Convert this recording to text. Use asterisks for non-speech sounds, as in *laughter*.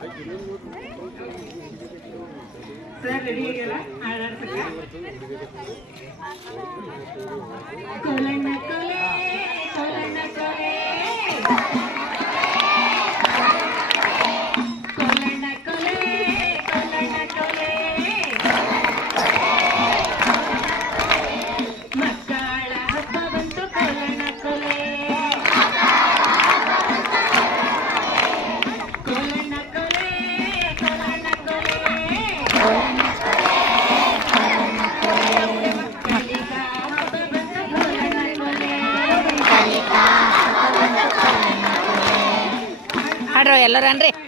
சார் ரெடியா அழகா கொலை நக்கொலை கொலை நக்கொலை ಮಾಡ್ರ *coughs* ಎಲ್ಲಾರೀ *laughs*